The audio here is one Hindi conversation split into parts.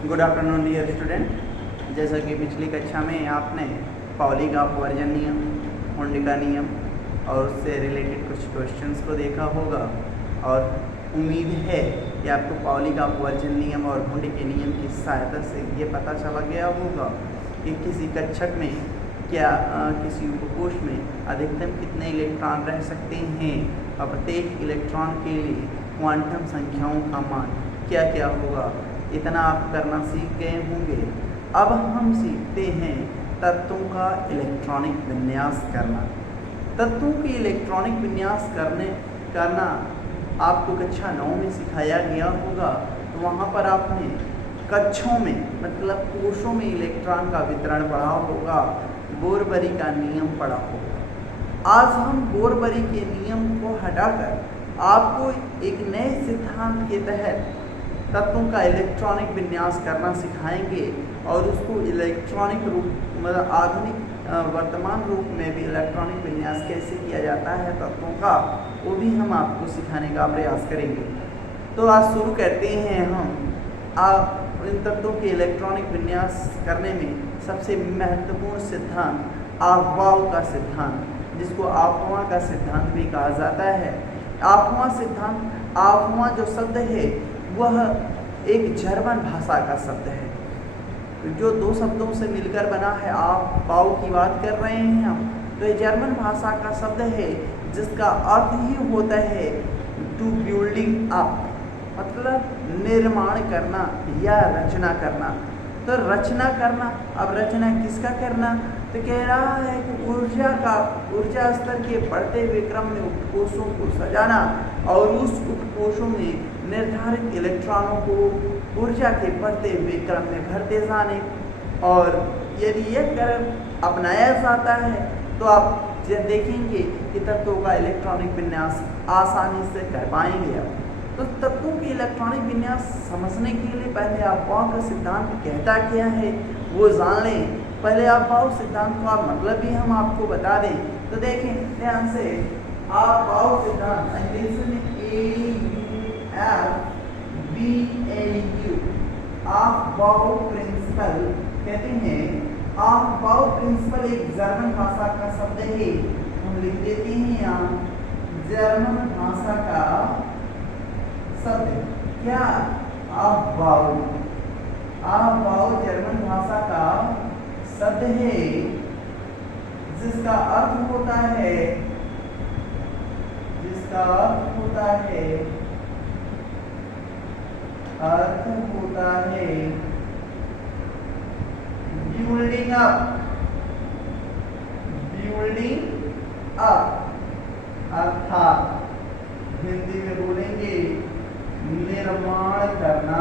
Good afternoon dear student. जैसा कि पिछली कक्षा में आपने पाउली का अपवर्जन नियम, हुंड का नियम और उससे रिलेटेड कुछ क्वेश्चंस को देखा होगा और उम्मीद है कि आपको पाउली का अपवर्जन नियम और हुंड के नियम की सहायता से ये पता चला गया होगा कि किसी कक्षक में क्या किसी उपकोष में अधिकतम कितने इलेक्ट्रॉन रह सकते हैं और प्रत्येक इलेक्ट्रॉन के लिए क्वांटम संख्याओं का मान क्या क्या होगा। इतना आप करना सीख गए होंगे। अब हम सीखते हैं तत्वों का इलेक्ट्रॉनिक विन्यास करना। तत्वों की इलेक्ट्रॉनिक विन्यास करना आपको कक्षा 9 में सिखाया गया होगा। तो वहाँ पर आपने कक्षों में मतलब कोशों में इलेक्ट्रॉन का वितरण पढ़ा होगा, बोरबरी का नियम पढ़ा होगा। आज हम बोरबरी के नियम को हटाकर आपको एक नए सिद्धांत के तहत तत्वों का इलेक्ट्रॉनिक विन्यास करना सिखाएंगे और उसको इलेक्ट्रॉनिक रूप मतलब आधुनिक वर्तमान रूप में भी इलेक्ट्रॉनिक विन्यास कैसे किया जाता है तत्वों का, वो भी हम आपको सिखाने का प्रयास करेंगे। तो आज शुरू करते हैं हम इन तत्वों के इलेक्ट्रॉनिक विन्यास करने में सबसे महत्वपूर्ण सिद्धांत अफबाउ का सिद्धांत, जिसको अफबाउ का सिद्धांत भी कहा जाता है। अफबाउ सिद्धांत, अफबाउ जो शब्द है वह एक जर्मन भाषा का शब्द है जो दो शब्दों से मिलकर बना है। आप पाव की बात कर रहे हैं हम, तो ये जर्मन भाषा का शब्द है जिसका अर्थ ही होता है टू बिल्डिंग अप, मतलब निर्माण करना या रचना करना। तो रचना करना, अब रचना किसका करना, तो कह रहा है कि ऊर्जा स्तर के बढ़ते हुए क्रम में उपकोषों को सजाना और उस उपकोषों में निर्धारित इलेक्ट्रॉनों को ऊर्जा के बढ़ते हुए क्रम में भरते जाने। और यदि यह क्रम अपनाया जाता है तो आप देखेंगे कि तत्वों का इलेक्ट्रॉनिक विन्यास आसानी से कर पाएंगे। तो तत्वों की इलेक्ट्रॉनिक विन्यास समझने के लिए पहले अफबाउ का सिद्धांत कहता क्या है वो जान लें। पहले अफबाउ सिद्धांत का मतलब भी हम आपको बता दें। तो देखें ध्यान से, अफबाउ सिद्धांत अंग्रेजी में AFBAU अफबाउ प्रिंसिपल कहते हैं। अफबाउ प्रिंसिपल एक जर्मन भाषा का शब्द है। हम लिख देते हैं यहाँ जर्मन भाषा का शब्द क्या, अफबाउ। अफबाउ जर्मन भाषा का शब्द है जिसका अर्थ होता है बिल्डिंग अप अर्थात हिंदी में बोलेंगे निर्माण करना।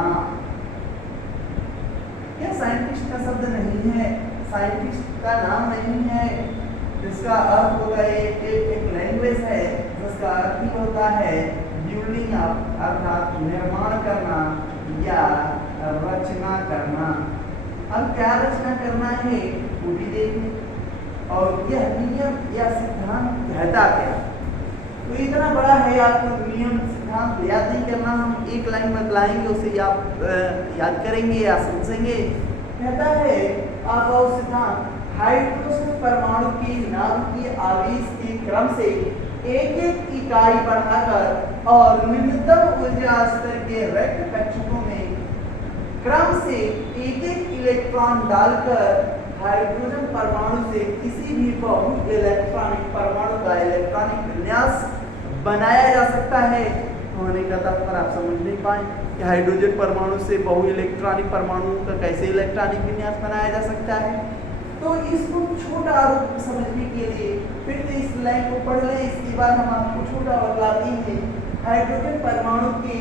यह साइंटिस्ट का शब्द नहीं है, साइंटिस्ट का नाम नहीं है। इसका अर्थ होता है एक लैंग्वेज है जिसका अर्थ ही होता है बिल्डिंग अप अर्थात निर्माण करना या रचना करना। अब क्या रचना करना है वो भी देखें और यह नियम या सिद्धांत कहता क्या। तो इतना बड़ा है, आपको नियम सिद्धांत याद नहीं करना, हम एक लाइन बतलाएंगे उसे आप याद करेंगे या समझेंगे। कहता है अफबाउ सिद्धांत हाइड्रोजन परमाणु की नाभिकीय आवेश के क्रम से एक एक इकाई बढ़ाकर और न्यूनतम ऊर्जा स्तर के रिक्त कक्षकों में क्रम से एक एक इलेक्ट्रॉन डालकर हाइड्रोजन परमाणु से किसी भी बहु इलेक्ट्रॉनिक परमाणु का इलेक्ट्रॉनिक विन्यास बनाया जा सकता है। होने का तात्पर्य आप समझ नहीं पाए कि हाइड्रोजन परमाणु से बहु इलेक्ट्रॉनिक परमाणुओं का कैसे इलेक्ट्रॉनिक विन्यास बनाया जा सकता है। तो इसको छोटा रूप समझने के लिए फिर से इस लाइन को पढ़ लें, इसके बाद हम आपको छोटा बतलाते हैं। हाइड्रोजन परमाणु के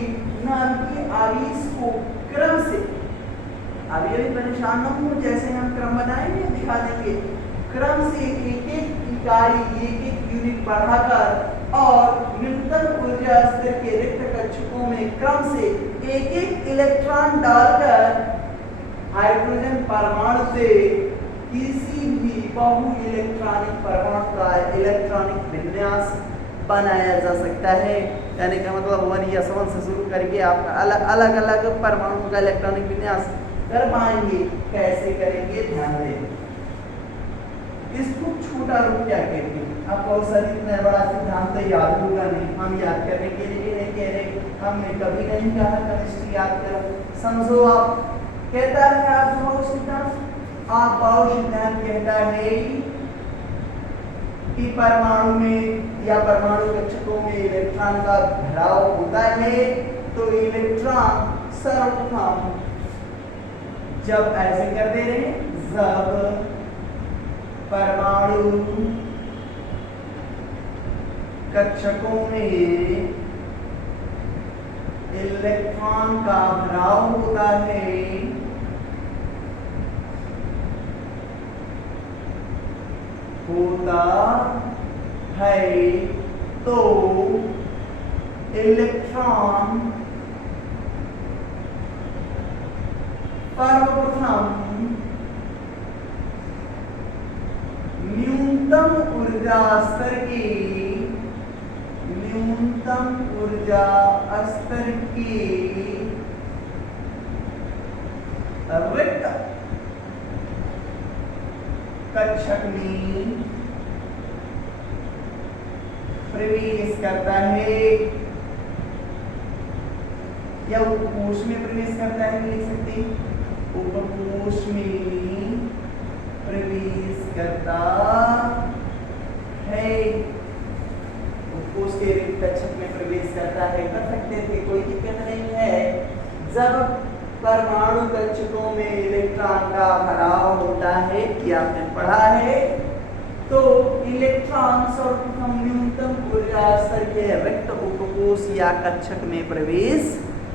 नाभिकीय आवेश को क्रम से, अब ये भी परेशान न हो, जैसे हम क्रम बनाएंगे दिखा देंगे, क्रम से एक एक इकाई एक एक यूनिट बढ़ाकर और न्यूनतम ऊर्जा स्तर के रिक्त कक्षकों में क्रम से एक एक इलेक्ट्रॉन डालकर हाइड्रोजन परमाणु से किसी भी बहु इलेक्ट्रॉनिक परमाणु का इलेक्ट्रॉनिक विन्यास बनाया जा सकता है। यानी कि मतलब 1 या 7 से शुरू करके आप अलग अलग परमाणु का इलेक्ट्रॉनिक विन्यास कर पाएंगे। कैसे करेंगे, ध्यान दें। इसको छोटा रूप क्या कहते हैं? आपको सर इतना बड़ा सिद्धांत तो याद होगा नहीं, हम याद करने के लिए नहीं कह रहे, हमने कभी नहीं कहा केमिस्ट्री याद करो। समझो आप, कहता है आप सिद्धांत, आप सिद्धांत कहता है कि परमाणु में या परमाणु कक्षकों में इलेक्ट्रॉन का भराव होता है, तो इलेक्ट्रॉन सर्वप्रथम जब ऐसे कर दे रहे हैं, जब परमाणु कक्षकों में इलेक्ट्रॉन का भराव होता है, तो इलेक्ट्रॉन सर्वप्रथम न्यूनतम ऊर्जा स्तर के रिक्त कक्षक में प्रवेश करता है, या उपकोष में प्रवेश करता है, लिख सकते उपकोष में प्रवेश करता है, उपकोष के रिक्त कक्षक में प्रवेश करता है, कर सकते थे, कोई दिक्कत नहीं है। जब परमाणु कक्षकों में इलेक्ट्रॉन का भराव होता है, कि आपने पढ़ा है, तो इलेक्ट्रॉन सर्वप्रथम न्यूनतम ऊर्जा स्तर के रिक्त उपकोष या कक्षक में प्रवेश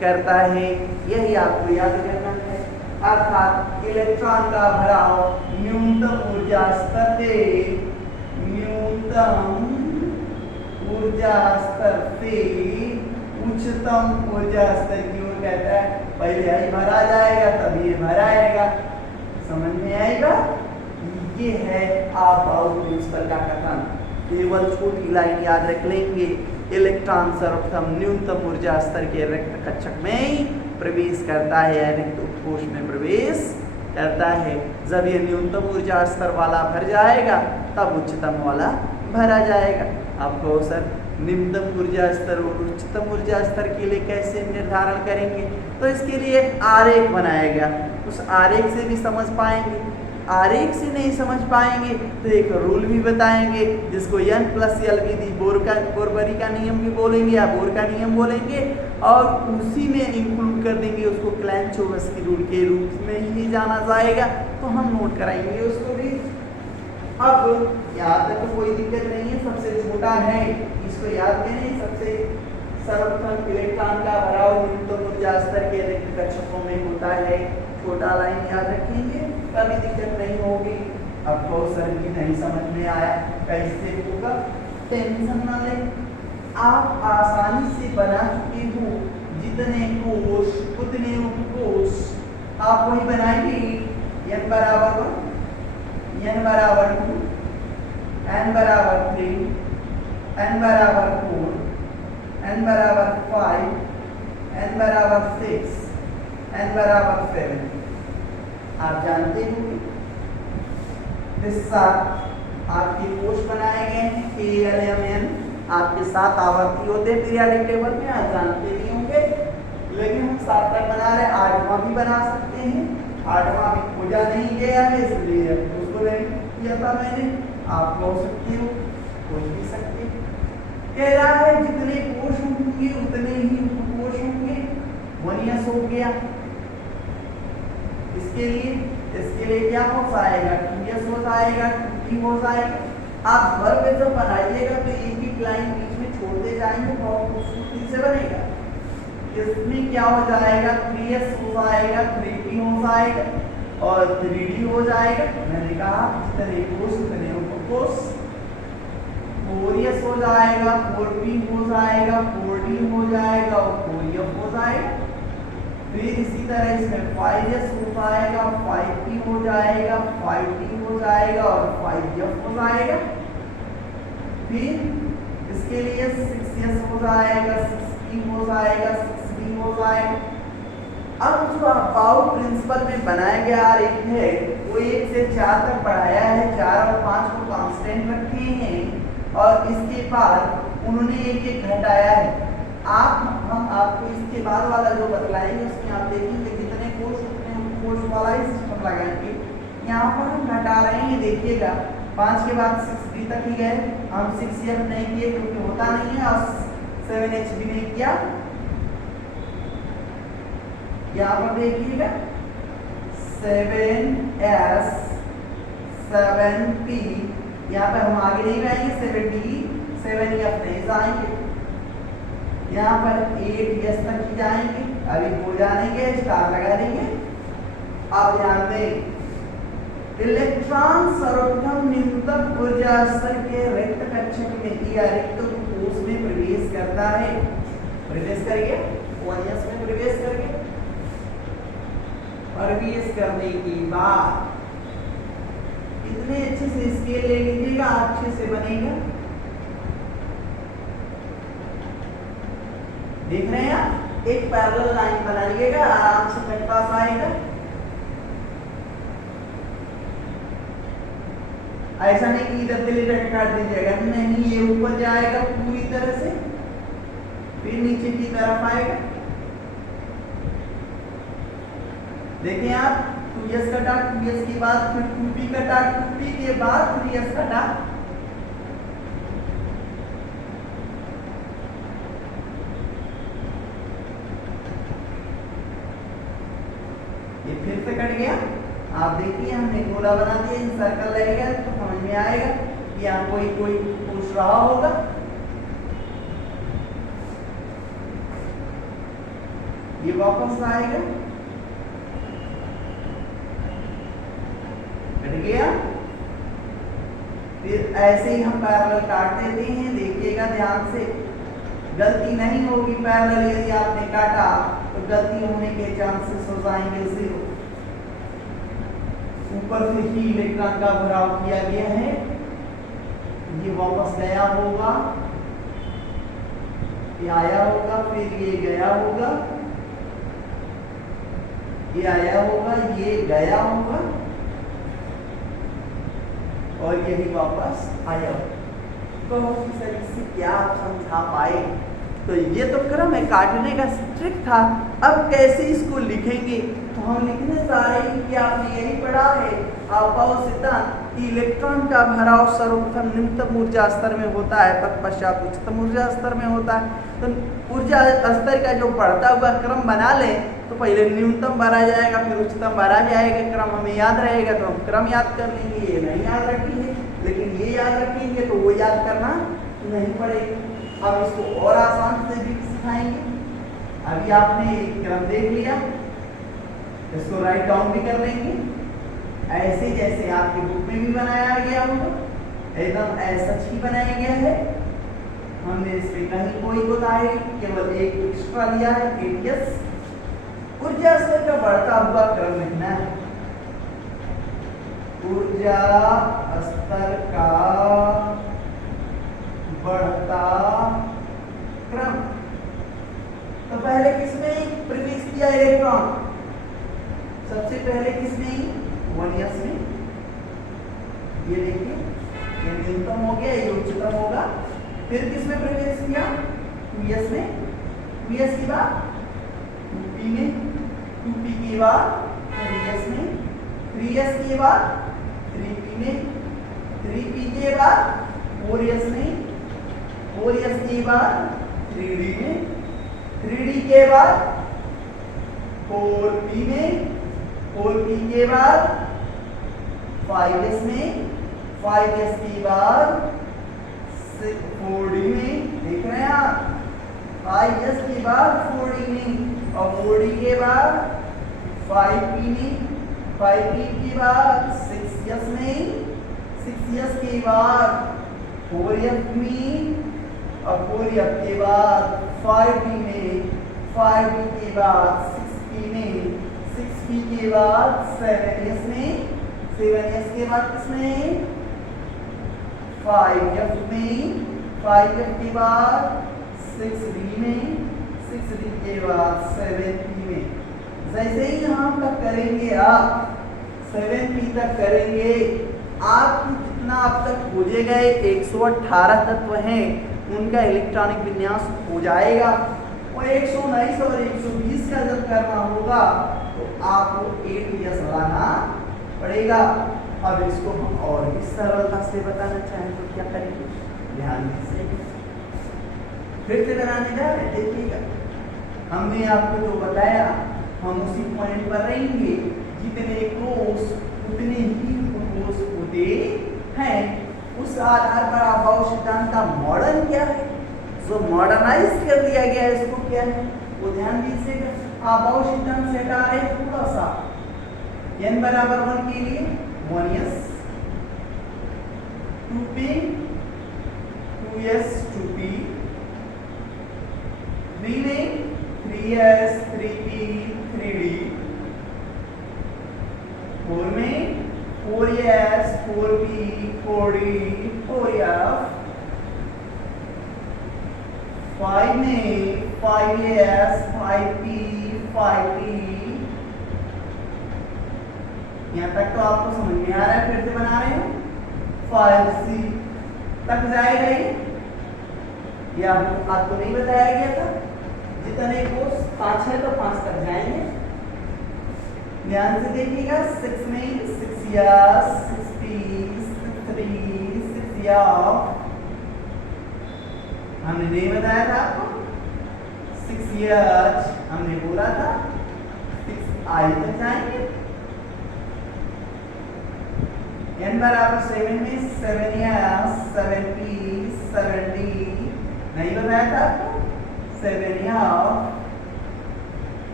करता है, यही आपको याद करना है। अर्थात इलेक्ट्रॉन का भराव न्यूनतम ऊर्जा स्तर से उच्चतम ऊर्जा स्तर की ओर कहता है। पहले यही भरा जाएगा, तब ये भराएगा, समझ में आएगा। ये है आप प्रिंसिपल का कथन। केवल छोटी लाइन याद रख लेंगे, इलेक्ट्रॉन सर्वप्रथम न्यूनतम ऊर्जा स्तर के रिक्त कक्षक में प्रवेश करता है, या रिक्त उपकोष में प्रवेश करता है। जब ये न्यूनतम ऊर्जा स्तर वाला भर जाएगा, तब उच्चतम वाला भरा जाएगा। आपको सर निम्नतम ऊर्जा स्तर और उच्चतम ऊर्जा स्तर के लिए कैसे निर्धारण करेंगे, तो इसके लिए एक आरेख बनाया गया, उस आरेख से भी समझ पाएंगे। आरेख से नहीं समझ पाएंगे तो एक रूल भी बताएंगे, जिसको N+L विधि, बोरबरी का नियम भी बोलेंगे या बोर का नियम बोलेंगे, और उसी में इंक्लूड कर देंगे उसको। क्लैंच-चोरस्की रूल के रूप में ही जाना जाएगा, तो हम नोट कराएंगे उसको भी। अब याद तक तो कोई दिक्कत नहीं है, सबसे छोटा है, इसको याद करें। सबसे सर्वप्रथम इलेक्ट्रॉन का भराव न्यूनतम ऊर्जा स्तर के रिक्त कक्षकों में होता है, छोटा लाइन याद रखेंगे, कभी दिक्कत नहीं होगी। आपको सर की नहीं समझ में आया कैसे होगा, टेंशन ना ले, आप आसानी से बना चुके हो। जितने कोष उतने उपकोष आप वही बनाएंगे। n बराबर 1, n बराबर 2, n बराबर 3, n बराबर 4, n बराबर 5, n बराबर 6, n बराबर 7। आप जानते होंगे इस साथ आपके कोष बनाए गए हैं, KLMN आपके 7 आवर्ती होते हैं पीरियोडिक टेबल में, आप जानते भी होंगे, लेकिन हम 7 तक बना रहे, 8वां भी बना सकते हैं। 8वां भी खोजा नहीं गया है, इसलिए उसको नहीं किया था मैंने। आप बोल सकते हो, खोज भी सकते हो। कह रहा है जितने कोष होंगे उतने ही उपकोष होंगे, 1 यस हो गया। इसके लिए क्या हो जाएगा, 2 यस हो जाएगा, 2 हो जाएगा। आप घर पे जब बनाइएगा तो एक ही लाइन बीच में छोड़ते जाएंगे, बहुत खूबसूरती से बनेगा। इसमें क्या हो जाएगा, 3s हो जाएगा, 3p हो जाएगा और 3d हो जाएगा। मैंने कहा जितने कोष उतने उपकोष। 4s हो जाएगा, 4p हो जाएगा, 4d हो जाएगा और 4f हो जाएगा। फिर इसी तरह इसमें 5s हो जाएगा, 5p हो जाएगा, 5d हो जाएगा और 5f हो जाएगा। फिर इसके लिए 6s हो जाएगा, 6p हो जाएगा, 6d हो जाएगा। अब जो अबाउट प्रिंसिपल में बनाया गया आरेख है वो 1 से 4 तक बढ़ाया है, 4 और 5 को कांस्टेंट रखे हैं और इसके बाद उन्होंने एक एक घटाया है। हम आपको इसके बाद वाला जो बतलाएंगे उसमें आप देखेंगे कितने कोर्स उतने कोर्स वाला ही सिस्टम लगाएंगे। यहाँ पर हम घटा रहे हैं, देखिएगा 5 के बाद 6b तक ही गए, हम 6f नहीं किए क्योंकि होता नहीं है और 7h भी नहीं किया। यहाँ पर देखिएगा 7s 7p, यहाँ पर हम आगे नहीं जाएंगे, 7d 7f नहीं जाएंगे, यहाँ पर 8s तक ही जाएंगे, अभी हो जाएंगे, स्टार लगा देंगे। अब ध्यान दें, इलेक्ट्रॉन सर्वप्रथम न्यूनतम ऊर्जा स्तर के रिक्त कक्षक में या रिक्त कोश में प्रवेश करता है। प्रवेश करिए, 1s में प्रवेश करिए। प्रवेश करने के बाद इतने अच्छे से स्केल ले लीजिएगा, अच्छे से बनेगा। देख रहे हैं आप, एक पैरेलल लाइन बनाइएगा, आराम से कट पास आएगा। ऐसा नहीं कि इधर से लेकर काट दीजिएगा, नहीं, ये ऊपर जाएगा पूरी तरह से, फिर नीचे की तरफ आएगा। देखें आप, 2s कटा, 2s के बाद फिर 2p कटा, 2p के बाद 3s कटा। ये फिर से कट गया। आप देखिए हमने गोला बना दिया, इन सर्कल लगेगा तो समझ में आएगा कि यहाँ कोई पूछ रहा होगा। ये वापस आएगा, कट गया। फिर ऐसे ही हम पैरेलल काट देते हैं, देखिएगा ध्यान से, गलती नहीं होगी। पैरेलल यदि आपने काटा तो गलती होने के चांसेस हो जाएंगे 0। ऊपर से ही इलेक्ट्रॉन का भराव किया गया है, ये वापस गया होगा, ये आया होगा, फिर ये गया होगा, ये आया होगा, ये गया होगा और यही वापस आया होगा। तो इससे क्या आप समझा पाए? तो ये तो क्रम है, काटने का ट्रिक था। अब कैसे इसको लिखेंगे? तो हम लिखने जा रहे हैं कि आपने यही पढ़ा है अपाव सिद्धांत कि इलेक्ट्रॉन का भराव सर्वप्रथम न्यूनतम ऊर्जा स्तर में होता है, तत्पश्चात उच्चतम ऊर्जा स्तर में होता है। तो ऊर्जा स्तर का जो बढ़ता हुआ क्रम बना लें तो पहले न्यूनतम भरा जाएगा, फिर उच्चतम भरा जाएगा, क्रम हमें याद रहेगा तो हम क्रम याद कर लेंगे। ये नहीं याद रखेंगे, लेकिन ये याद रखेंगे तो वो याद करना नहीं पड़ेगा। अब इसको और आसान से भी सिखाएंगे। अभी आपने क्रम देख लिया, इसको राइट डाउन भी कर लेंगे ऐसे जैसे आपकी बुक में भी बनाया गया होगा, एकदम ऐसा ही बनाया गया है। हमने इसमें कहीं कोई बताया, केवल एक एक्स्ट्रा लिया है, ATS। ऊर्जा स्तर का बढ़ता हुआ क्रम लिखना है, ऊर्जा स्तर का बढ़ता क्रम। तो पहले किसने प्रवेश किया इलेक्ट्रॉन? सबसे पहले किसने? 1s में। ये देखिए, ये न्यूनतम हो गया, ये उच्चतम होगा। फिर किसमें प्रवेश किया? 2s में। 2s के बाद 2p में, 2p के बाद 3s में, 3s के बाद 3p में, 3p के बाद 4s में, 4s के बाद 3d में, 3d के बाद 4p में, 4p के बाद 5s में, 5s के बाद 4d में। देख रहे हैं आप, 5s के बाद 4d में और 4d के बाद 5p में, 5p के बाद 6s में, 6s के बाद 4f में और 4f के बाद 5d में, 5d के बाद 6p में, 6p के बाद 7s में, 7s के बाद किसमें? 5f में, 5f के बाद 6d में, 6d के बाद 7p में। जैसे ही यहाँ तक करेंगे आप 7p तक करेंगे, आप जितना अब तक खोजे गए 118 तत्व हैं उनका इलेक्ट्रॉनिक विन्यास हो जाएगा। और 119 और 120 का जब करना होगा तो आपको 8s लगाना पड़ेगा। अब इसको हम और भी सरलता से बताना चाहें तो क्या करेंगे, ध्यान दीजिए। फिर से बनाने जा रहे हैं, देखिएगा हमने आपको जो बताया हम उसी पॉइंट पर रहेंगे। जितने कोष उतने ही उपकोष होते हैं। उस आधार पर अभाव सिद्धांत का मॉडर्न क्या है, जो मॉडर्नाइज कर दिया गया है, इसको क्या है वो ध्यान दीजिएगा। अभाव सिद्धांत से हटा रहे थोड़ा सा, n बराबर 1 के लिए 1s 2p 2s 2p, 3 में 3s 3p 3d, 4 में 4s 4p 4d 4f, 5 में 5s 5p 5p। यहाँ तक तो आपको समझ में आ रहा है, फिर से बना रहे हैं 5c तक जाएगा ये आपको नहीं बताया गया था। जितने कोष 5 है तो 5 तक जाएंगे। ध्यान से देखिएगा 6 में 6s 6p 6p 6f, हमने नहीं बताया था आपको। 6h हमने बोला था, 6i तक जाएंगे। n बराबर 7 में 7s 7p 7d, नहीं बताया था आपको। 7f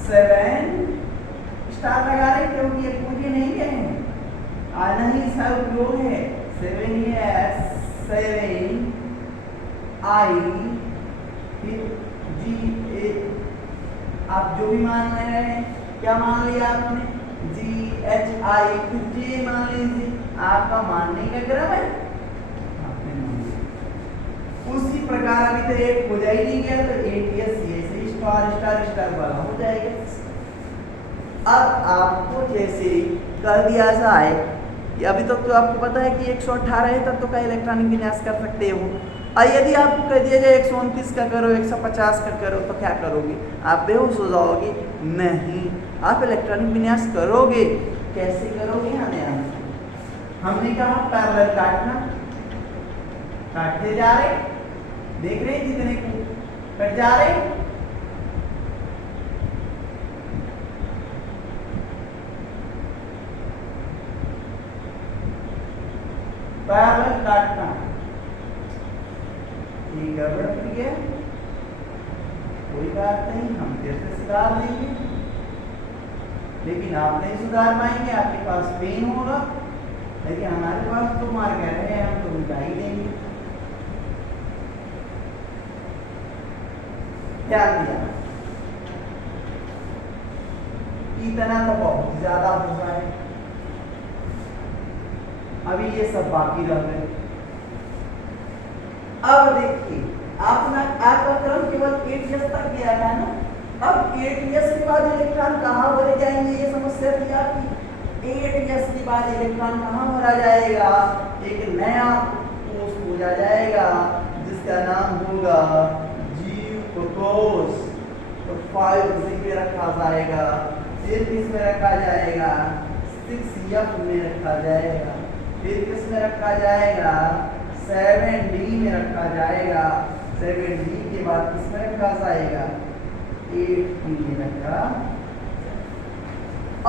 7 स्टार लगा रहे क्योंकि ये पूरे नहीं गए, आना ही इसका उपयोग है। 7s 7 I फिर G, आप जो भी मान रहे हैं, क्या मान लिया आपने, GHI फिर J मान लीजिए, आपका मानने का क्रम है, आपने मान लिया। उसी प्रकार अभी तो एक हो जाए नहीं गया तो 8s ये से स्टार स्टार स्टार वाला हो जाएगा। अब आपको जैसे कर दिया जाए कि अभी तक तो आपको पता है कि 118 तत्व का इलेक्ट्रॉनिक विन्यास कर सकते हो। और यदि आपको कह दिया जाए 129 का करो 150 का करो तो क्या करोगे, आप बेहोश हो जाओगे। नहीं, आप इलेक्ट्रॉनिक विन्यास करोगे। कैसे करोगे, हमने कहा पैरेलल काटना, काटते जा रहे, देख रहे जितने कट जा रहे, पैरेलल काटना। ठीक है, गड़बड़ ठीक है, कोई बात नहीं, हम फिर से सुधार लेंगे, लेकिन आप नहीं सुधार पाएंगे, आपके पास पेन होगा, लेकिन हमारे पास तो मार्कर है, हम तो उल्टा ही देंगे। ध्यान दिया, इतना तो बहुत ज्यादा हो रहा है। अभी ये सब बाकी रह गए। अब देखिए आपका क्रम केवल 8s तक गया था ना। अब 8s के बाद इलेक्ट्रॉन कहाँ भरे जाएंगे, ये समस्या थी आपकी। 8s के बाद इलेक्ट्रॉन कहाँ भरा जाएगा, एक नया कोष खोजा जाएगा जिसका नाम होगा जीव कोष। तो 5g पे रखा जाएगा, फिर किसमें रखा जाएगा, 6f में रखा जाएगा, फिर किसमें रखा जाएगा, 7d में रखा जाएगा, 7d के बाद किसमें रखा जाएगा, 8p में रखा।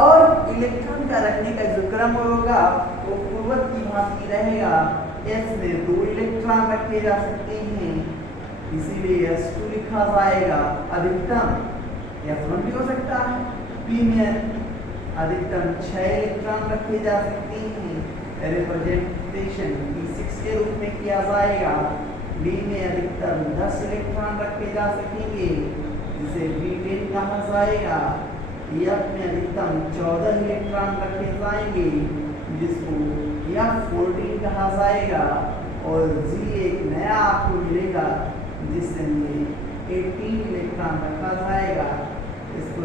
और इलेक्ट्रॉन का रखने का जो क्रम होगा वो पूर्वत की भांति रहेगा। s में 2 इलेक्ट्रॉन रखे जा सकते हैं, इसीलिए s2 लिखा जाएगा। अधिकतम s1 भी हो सकता है। p में अधिकतम 6 इलेक्ट्रॉन रखे जा सकते हैं, रिप्रेजेंटेशन p6 के रूप में किया जाएगा। d में अधिकतम 10 इलेक्ट्रॉन रखे जा सकेंगे, जिसे b10 कहा जाएगा। f में अधिकतम 14 इलेक्ट्रॉन रखे जाएंगे, जिसको f14 कहा जाएगा। और g एक नया आपको मिलेगा जिसमें 18 इलेक्ट्रॉन रखा जाएगा, इसको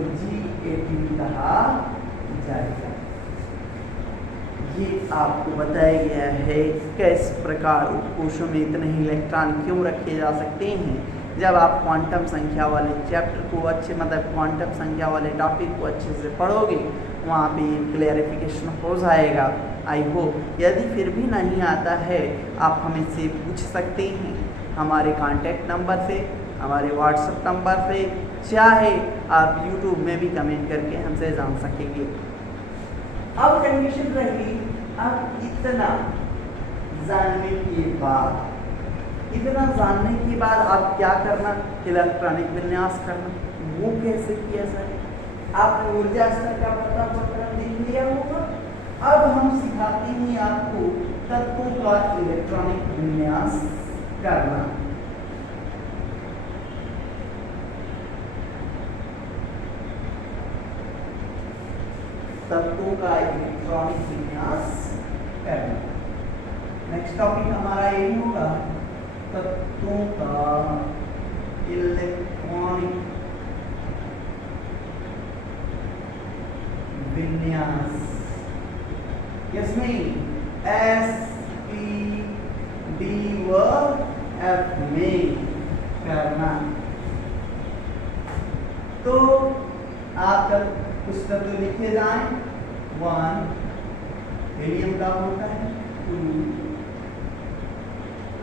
ये आपको बताया गया है किस प्रकार उपकोशों में इतने ही इलेक्ट्रॉन क्यों रखे जा सकते हैं। जब आप क्वांटम संख्या वाले चैप्टर को अच्छे क्वांटम संख्या वाले टॉपिक को अच्छे से पढ़ोगे वहाँ पे क्लैरिफिकेशन हो जाएगा। आई होप यदि फिर भी नहीं आता है आप हमें से पूछ सकते हैं हमारे कॉन्टैक्ट नंबर से, हमारे व्हाट्सएप नंबर पे, चाहे आप यूट्यूब में भी कमेंट करके हमसे जान सकेंगे। अब कंडीशन रही, अब इतना जानने के बाद आप क्या करना, इलेक्ट्रॉनिक विन्यास करना। वो कैसे किया जाए, आपने ऊर्जा स्तर का प्रकरण देख लिया होगा। अब हम सिखाते हैं आपको तत्वों का इलेक्ट्रॉनिक विन्यास करना। तत्वों का इलेक्ट्रॉनिक विन्यास करना। नेक्स्ट टॉपिक हमारा यही होगा, तत्वों का इलेक्ट्रॉनिक विन्यास। इसमें S, P, D व F में करना। तो आप कुछ तत्व लिखे जाएं। 1 हीलियम का होता है,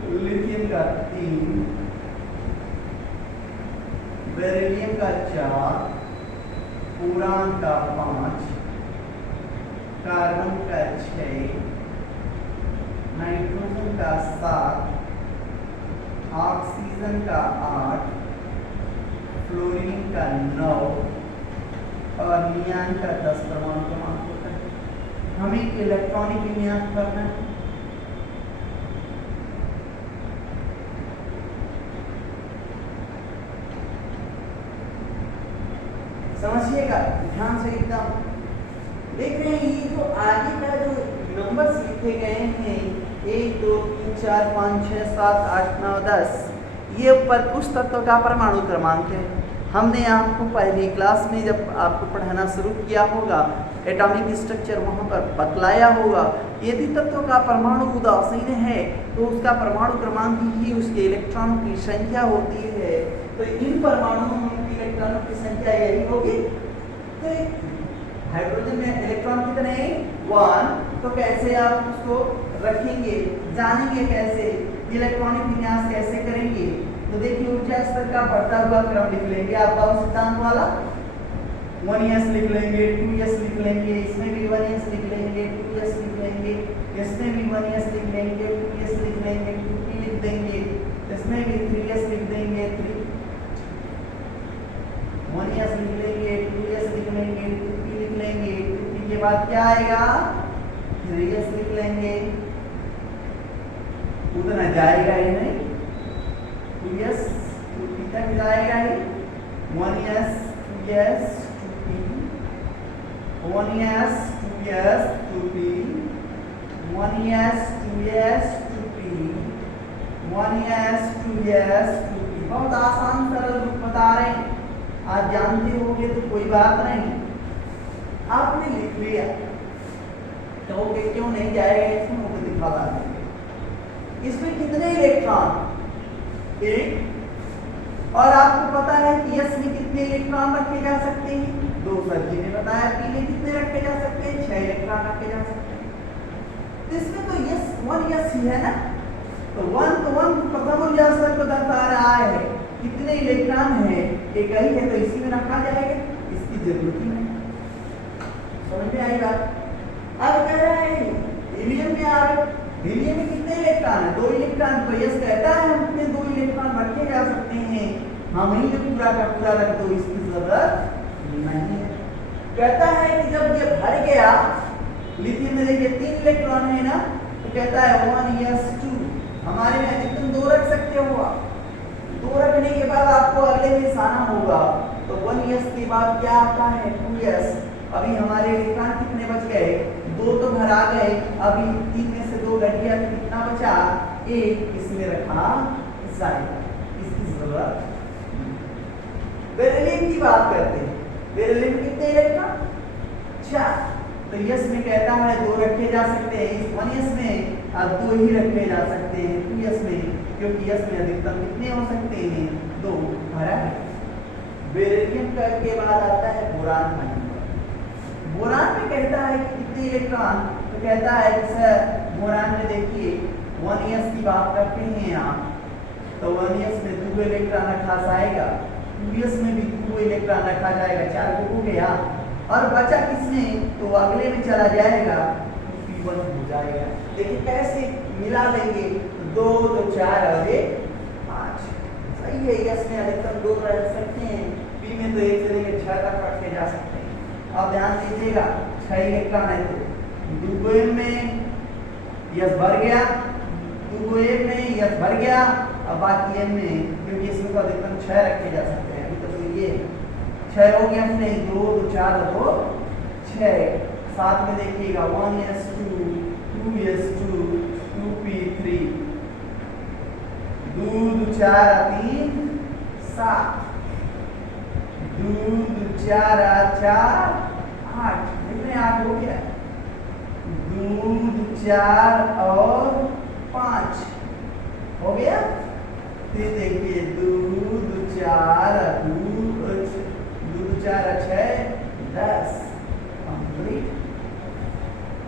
2 लिथियम का, 3 बेरिलियम का, 4 बोरान का, 5 कार्बन का, 6 नाइट्रोजन का, 7 ऑक्सीजन का, 8 फ्लोरीन का, 9 और नियान का 10 परमाणु क्रमांक होता है। हमें इलेक्ट्रॉनिक विन्यास करना है। समझिएगा ध्यान से एकदम। देख रहे हैं ये जो आगे का जो नंबर लिखे गए हैं 1 2 3 4 5 6 7 8 9 10, ये ऊपर कुछ तत्वों का परमाणु क्रमांक है। हमने आपको पहली क्लास में जब आपको पढ़ाना शुरू किया होगा एटॉमिक स्ट्रक्चर वहाँ पर बतलाया होगा। यदि तत्व का परमाणु उदासीन है तो उसका परमाणु क्रमांक ही उसके इलेक्ट्रॉनों की संख्या होती है। तो इन परमाणुओं की इलेक्ट्रॉनों की संख्या यही होगी। तो हाइड्रोजन में इलेक्ट्रॉन कितने हैं? 1। तो कैसे आप उसको रखेंगे, जानेंगे कैसे, इलेक्ट्रॉनिक विन्यास कैसे करेंगे। तो देखिए ऊर्जा स्तर का बढ़ता हुआ क्रम लिख लेंगे आप गाउस सिद्धांत वाला। 1s लिख लेंगे, 2s लिख लेंगे, इसमें भी 1s लिख लेंगे, 2s लिख लेंगे, इसमें भी 1s लिख लेंगे, 2s लिख लेंगे, 2p लिख देंगे, इसमें भी 3s लिख देंगे, 1s लिख लेंगे, 2s लिख लेंगे, 2p लिख लेंगे, 2p के बाद क्या आएगा 3s लिख लेंगे। उतना जाएगा ही नहीं, 2s 2p तक जाएगा ही। 1s 2s 2p, 1s 2s 2p, 1s 2s 2p, 1s 2s 2p। बहुत आसान सरल रूप बता रहे हैं, आप जानते होंगे तो कोई बात नहीं। आपने लिख लिया तो क्यों नहीं जाएगा, इसमें मुझे दिखा देंगे। इसमें कितने इलेक्ट्रॉन? 1। और आपको पता है कि S में कितने इलेक्ट्रॉन रखे जा सकते हैं? 2। सर जी ने बताया P में कितने रखे जा सकते हैं? 6 इलेक्ट्रॉन रखे जा सकते हैं। इसमें तो यस 1s ही है ना, तो 1 तो 1 प्रथम ऊर्जा स्तर को दर्शा रहा है। कितने इलेक्ट्रॉन है? एक ही है, तो इसी में रखा जाएगा, इसकी जरूरत ही नहीं। समझ में आई बात? अब कह रहा है हीलियम में आ रहे, हीलियम में कितने इलेक्ट्रॉन है? 2 इलेक्ट्रॉन। तो यस कहता है हम 2 इलेक्ट्रॉन रखे जा सकते हैं, हम ही में पूरा का पूरा रख दो, इसकी जरूरत नहीं है। कहता है कि जब ये भर गया, लिथियम में देखिए 3 इलेक्ट्रॉन है ना, तो कहता है 1s2, हमारे में अधिकतम 2 रख सकते हो आप। 2 रखने के बाद आपको अगले में आना होगा, तो 1s के बाद क्या आता है 2s। अभी हमारे इलेक्ट्रॉन कितने बच गए? 2 तो भरा गए, अभी 3 में से 2 घट गया, तो कितना बचा? 1 इसमें रखा जाएगा, इसकी जरूरत। बेरिलियम की बात करते हैं, बेरिलियम कितने इलेक्ट्रॉन? 4। तो यस में कहता है 2 रखे जा सकते हैं, इस 1s में अब 2 ही रखे जा सकते हैं 2s में, क्योंकि यस में अधिकतम कितने हो सकते हैं 2 भरा है। बेरिलियम के बाद आता है बोरान का नंबर। बोरान में कहता है कि कितने इलेक्ट्रॉन, तो कहता है कि सर बोरान में देखिए 1s की बात करते हैं आप, तो 1s में 2 इलेक्ट्रॉन रखा जाएगा, 2s में भी 2 इलेक्ट्रॉन रखा जाएगा, 4 को हो गया, और बचा किसमें, तो अगले में चला जाएगा तो P1 हो जाएगा। देखिए कैसे मिला लेंगे, 2 तो 4 और 1 5, सही है। यस में अधिकतम 2 रख सकते हैं, पी में तो 1 से लेकर 6 तक रखे जा सकते हैं। अब ध्यान दीजिएगा 6 इलेक्ट्रॉन है तो 2 में यस भर गया, 2 में यस भर गया, अब बाकी एम में, क्योंकि इसमें तो अधिकतम 6 रखे जा सकते हैं, अभी तो ये 6 हो गया, नहीं 2 तो 4 तो 6, साथ में देखिएगा 1s2 2s2 2p3, 2 2 4 3 7, 2 2 4 4 8, कितने 8 हो गया, 2 2 4 और 5 हो गया। फिर देखिए 2 2 4 2 2 4 6 10 कंप्लीट,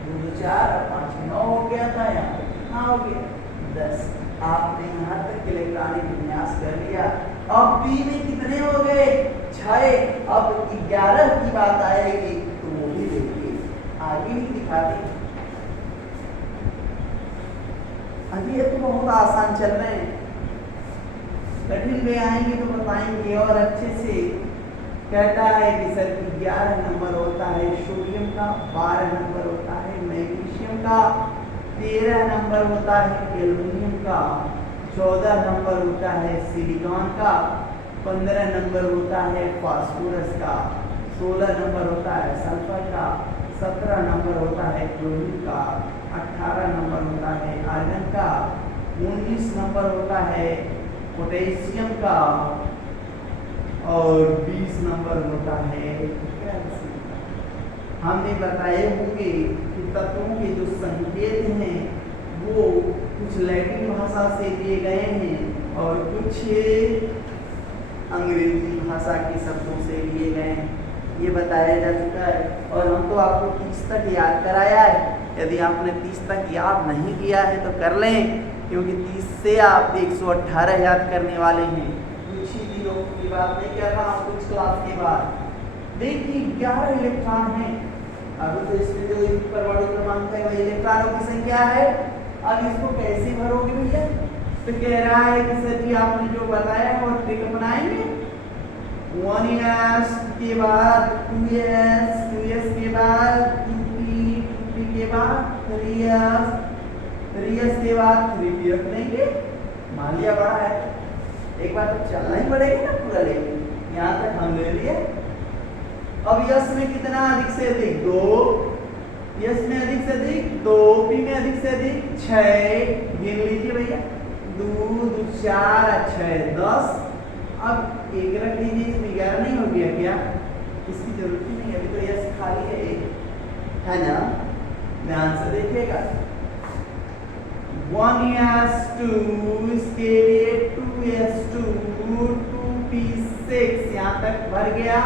2 2 4 5 9 हो गया था, यहाँ पे कितना हो गया 10। आपने यहाँ तक इलेक्ट्रॉनिक विन्यास कर लिया। अब पी में कितने हो गए 6, अब 11 की बात आएगी तो वो भी देखिए आगे ही दिखाते। अभी ये तो बहुत आसान चल रहे हैं, कठिन में आएंगे तो बताएंगे और अच्छे से। कहता है कि सर 11 नंबर होता है सोडियम का, 12 नंबर होता है मैग्नीशियम का, 13 नंबर होता है एल्युमिनियम का, 14 नंबर होता है सिलिकॉन का, 15 नंबर होता है फास्फोरस का, 16 नंबर होता है सल्फर का, 17 नंबर होता है क्लोरीन का, 18 नंबर होता है आर्गन का, 19 नंबर होता है पोटेशियम का, और 20 नंबर होता है कैल्शियम का। हमने बताए होंगे कि तत्वों के जो संकेत हैं वो कुछ लैटिन भाषा से दिए गए हैं और कुछ अंग्रेजी भाषा के शब्दों से लिए गए हैं, ये बताया जा चुका है। और हम तो आपको 30 तक याद कराया है, यदि आपने 30 तक याद नहीं किया है तो कर लें, क्योंकि 30 से आप 118 याद करने वाले हैं। कुछ ही दिनों की बात नहीं कर रहा हूँ, कुछ क्लास के बाद। देखिए 11 इलेक्ट्रॉन हैं, अभी तो इसमें जो परमाणु क्रमांक है वह इलेक्ट्रॉनों की संख्या है। अब इसको कैसे भरोगे भैया, तो कह रहा है कि सर जी आपने जो बताया वो ट्रिक अपनाएंगे। 1s के बाद 2s, 2s के बाद 2p, 2p के बाद 3s, 3s के बाद 3p रख लेंगे। मान लिया बड़ा है, एक बार तो चलना ही पड़ेगा ना पूरा लेके, यहाँ तक हम ले लिए। अब यस में कितना अधिक से अधिक 2, यस में अधिक से अधिक 2, पी में अधिक से अधिक 6, गिन लीजिए भैया 2 2 4 6 10। अब एक रख लीजिए, इसमें 11 नहीं हो गया क्या, इसकी जरूरत ही नहीं, अभी तो यस खाली है एक, है ना। ध्यान से देखिएगा 1s2, इसके लिए 2s2 2p6, यहाँ तक भर गया।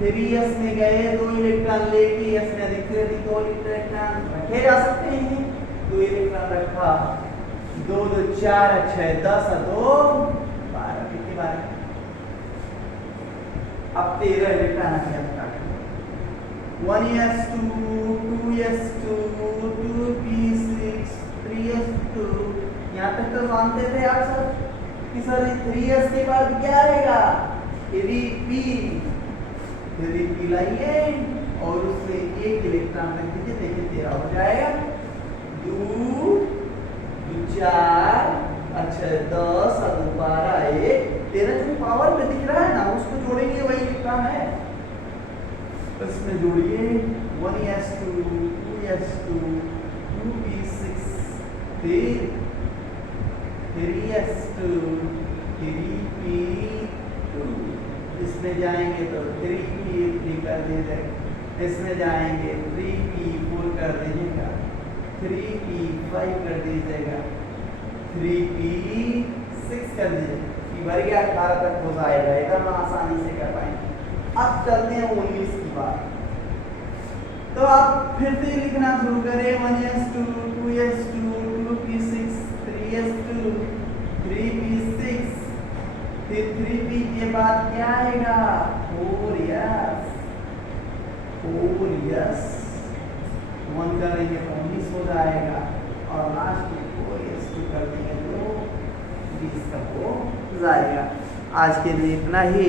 3s में गए 2 इलेक्ट्रॉन लेके, यस में अधिक से अधिक 2 इलेक्ट्रॉन रखे जा सकते हैं, 2 इलेक्ट्रॉन रखा, 2 2 4 6 10 2 12, कितने 12, अब 13 इलेक्ट्रॉन आ गया। 1s2 2s2 2p6 3s2, यहाँ तक तो जानते थे आप सब कि सर 3s के बाद क्या आएगा 3p, 3p लाइए और उससे एक इलेक्ट्रॉन रख दीजिए, देखिए 13 हो जाएगा। 2 2 4 अच्छा 10 और 12 1 13 जो पावर में दिख रहा है ना उसको जोड़ेंगे, वही इलेक्ट्रॉन है, इसमें जोड़िए 1s2 2s2 2p6 3s2 3p2, इसमें जाएंगे तो 3p3 कर दे जाएगा इसमें जाएंगे 3p4 कर दीजिएगा, 3p5 कर दीजिएगा, 3p6 कर दीजिएगा, भर गया 18 तक हो जाएगा, एकदम आसानी से कर पाएंगे। अब चलते हैं 19 की बात। तो आप फिर से लिखना शुरू करें 1s2 2s2 2p6 3s2 3p6, फिर 3p के बाद क्या आएगा 4s 1 करेंगे तो 19 हो जाएगा, और लास्ट में 4s2 कर देंगे तो 20 तक हो जाएगा। आज के लिए इतना ही,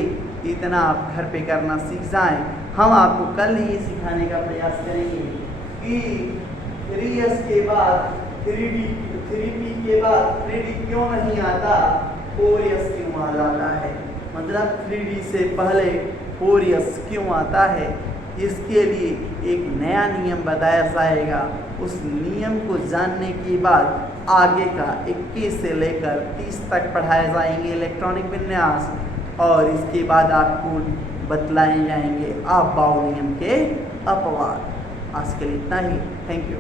इतना आप घर पे करना सीख जाएं। हम आपको कल ये सिखाने का प्रयास करेंगे कि 3s के बाद 3p के बाद 3d क्यों नहीं आता, 4s क्यों आ जाता है, मतलब 3d से पहले 4s क्यों आता है। इसके लिए एक नया नियम बताया जाएगा। उस नियम को जानने के बाद आगे का 21 से लेकर 30 तक पढ़ाए जाएंगे इलेक्ट्रॉनिक विन्यास, और इसके बाद आपको बतलाए जाएंगे आप बाउ नियम के अपवाद। आज के लिए इतना ही, थैंक यू।